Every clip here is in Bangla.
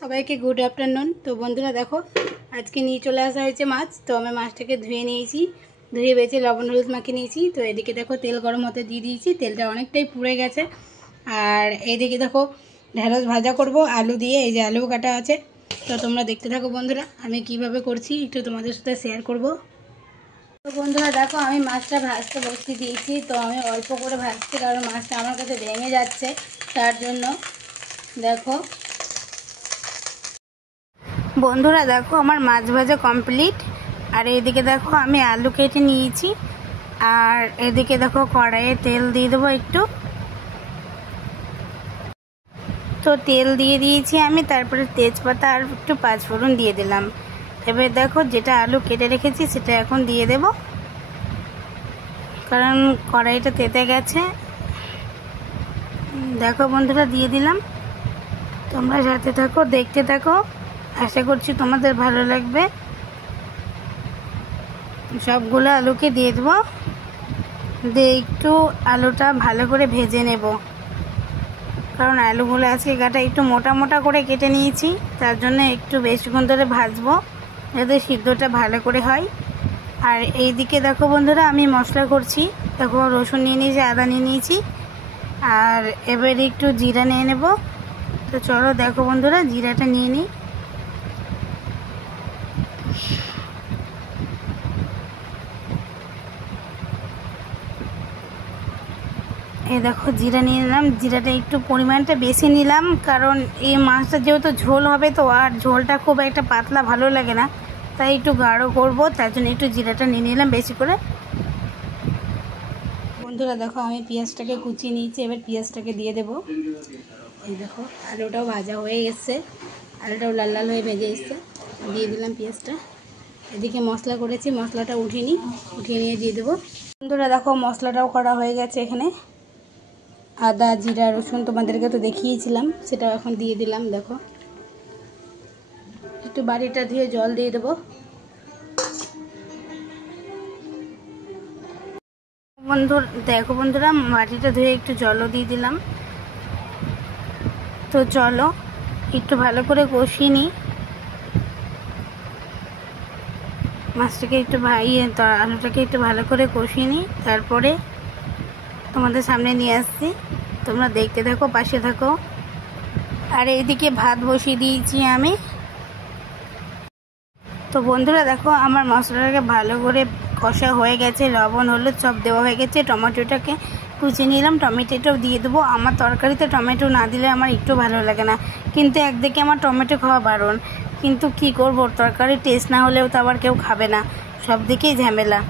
সবাইকে গুড আফটারনুন। তো বন্ধুরা দেখো, আজকে নিয়ে চলে আসা হয়েছে মাছ। তো আমি মাছটাকে ধুয়ে নিয়েছি, ধুয়ে বেছে লবণ হলুদ মাখিয়ে নিয়েছি। তো এদিকে দেখো তেল গরম হতে দিয়ে দিয়েছি, তেলটা অনেকটাই পুড়ে গেছে। আর এইদিকে দেখো ঢেঁড়স ভাজা করব আলু দিয়ে, এই যে আলু কাটা আছে। তো তোমরা দেখতে থাকো বন্ধুরা, আমি কিভাবে করছি একটু তোমাদের সাথে শেয়ার করব। তো বন্ধুরা দেখো, আমি মাছটা ভাজতে বসিয়ে দিয়েছি। তো আমি অল্প করে ভাজছি, কারণ মাছটা আমার কাছে ভেঙে যাচ্ছে, তার জন্য। দেখো বন্ধুরা, দেখো আমার মাছ ভাজা কমপ্লিট। আর এদিকে দেখো আমি আলু কেটে নিয়েছি। আর এদিকে দেখো কড়াইয়ে তেল দিয়ে দেবো একটু। তো তেল দিয়ে দিয়েছি আমি, তারপরে তেজপাতা আর একটু পাঁচফোড়ন দিয়ে দিলাম। এবার দেখো যেটা আলু কেটে রেখেছি সেটা এখন দিয়ে দেব, কারণ কড়াইটা তেতে গেছে। দেখো বন্ধুরা দিয়ে দিলাম। তোমরা সাথে থাকো, দেখতে থাকো, আশা করছি তোমাদের ভালো লাগবে। সবগুলো আলুকে দিয়ে দেবো, দিয়ে একটু আলুটা ভালো করে ভেজে নেব, কারণ আলুগুলো আজকে কাটা একটু মোটা মোটা করে কেটে নিয়েছি, তার জন্য একটু বেশিক্ষণ ধরে ভাজবো যাতে সিদ্ধটা ভালো করে হয়। আর এইদিকে দেখো বন্ধুরা আমি মশলা করছি। দেখো রসুন নিয়ে নিয়েছি, আদা নিয়ে নিয়েছি, আর এবারে একটু জিরা নিয়ে নেব। তো চলো দেখো বন্ধুরা জিরাটা নিয়ে নিই। এই দেখো জিরা নিয়ে নিলাম, জিরাটা একটু পরিমাণটা বেশি নিলাম, কারণ এই মাছটা যেহেতু ঝোল হবে, তো আর ঝোলটা খুব একটা পাতলা ভালো লাগে না, তাই একটু গাঢ় করবো, তার জন্য একটু জিরাটা নিয়ে নিলাম বেশি করে। বন্ধুরা দেখো আমি পেঁয়াজটাকে কুচিয়ে নিয়েছি, এবার পেঁয়াজটাকে দিয়ে দেবো। এই দেখো আলুটাও ভাজা হয়ে এসছে, আলুটাও লাল লাল হয়ে ভেজে এসছে, দিয়ে দিলাম পেঁয়াজটা। এদিকে মশলা করেছি, মশলাটা উঠিয়ে নিয়ে দিয়ে দেবো। বন্ধুরা দেখো মশলাটাও করা হয়ে গেছে, এখানে আদা জিরা রসুন তোমাদেরকে তো দেখিয়েছিলাম, সেটাও এখন দিয়ে দিলাম। দেখো একটু বাড়িটা ধুয়ে জল দিয়ে দেবো। দেখো বন্ধুরা বাটিটা ধুয়ে একটু জলও দিয়ে দিলাম। তো চলো একটু ভালো করে কষিয়ে নিই মাছটাকে, একটু আলুটাকে একটু ভালো করে কষিয়ে নিই, তারপরে তোমাদের সামনে নিয়ে আসছি। তোমরা দেখতে থাকো, পাশে থাকো। আর এইদিকে ভাত বসিয়ে দিয়েছি আমি। তো বন্ধুরা দেখো আমার মশলাটাকে ভালো করে কষা হয়ে গেছে, লবণ হলুদ সব দেওয়া হয়ে গেছে। টমেটোটাকে কুচিয়ে নিলাম, টমেটোটাও দিয়ে দেবো। আমার তরকারিতে টমেটো না দিলে আমার একটু ভালো লাগে না, কিন্তু একদিকে আমার টমেটো খাওয়া বারণ, কিন্তু কি করব, তরকারি টেস্ট না হলেও তো আবার কেউ খাবে না, সব দিকেই ঝামেলা।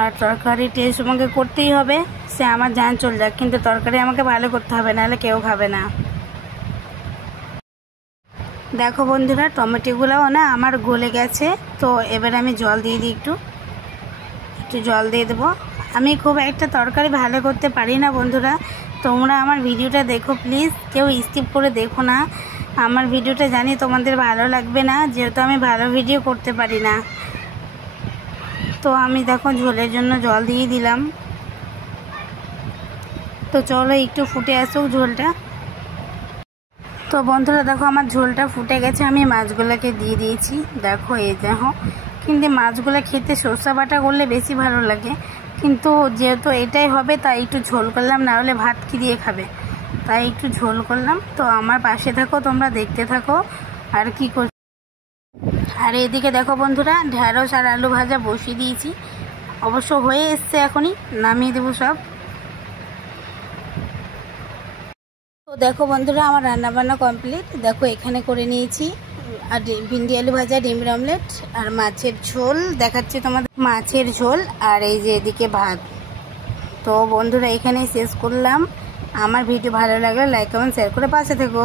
আর তরকারি টেস্ট আমাকে করতেই হবে, সে আমার জান চলে যাক, কিন্তু তরকারি আমাকে ভালো করতে হবে, নাহলে কেউ খাবে না। দেখো বন্ধুরা টমেটোগুলোও না আমার গলে গেছে। তো এবার আমি জল দিয়ে দিই, একটু জল দিয়ে দেবো। আমি খুব একটা তরকারি ভালো করতে পারি না বন্ধুরা, তোমরা আমার ভিডিওটা দেখো প্লিজ, কেউ স্কিপ করে দেখো না। আমার ভিডিওটা জানি তোমাদের ভালো লাগবে না, যেহেতু আমি ভালো ভিডিও করতে পারি না। তো আমি দেখো ঝোলের জন্য জল দিয়ে দিলাম। তো চলো একটু ফুটে আসুক ঝোলটা। তো বন্ধুরা দেখো আমার ঝোলটা ফুটে গেছে, আমি মাছগুলোকে দিয়ে দিয়েছি। দেখো এই দেখো, কিন্তু মাছগুলো খেতে সরষে বাটা করলে বেশি ভালো লাগে, কিন্তু যেহেতু এটাই হবে তাই একটু ঝোল করলাম, না হলে ভাত কি দিয়ে খাবে, তাই একটু ঝোল করলাম। তো আমার পাশে থাকো, তোমরা দেখতে থাকো আর কি কর। আর এদিকে দেখো বন্ধুরা ঢেঁড়স আর আলু ভাজা বসিয়ে দিয়েছি, অবশ্য হয়ে এসছে, এখনই নামিয়ে দেবো সব। তো দেখো বন্ধুরা আমার রান্নাবান্না কমপ্লিট। দেখো এখানে করে নিয়েছি আর ভিন্ডি আলু ভাজা, ডিমের অমলেট আর মাছের ঝোল দেখাচ্ছি তোমাদের, মাছের ঝোল। আর এই যে এদিকে ভাত। তো বন্ধুরা এখানেই শেষ করলাম। আমার ভিডিও ভালো লাগলে লাইক কমেন্ট শেয়ার করে পাশে থেকো।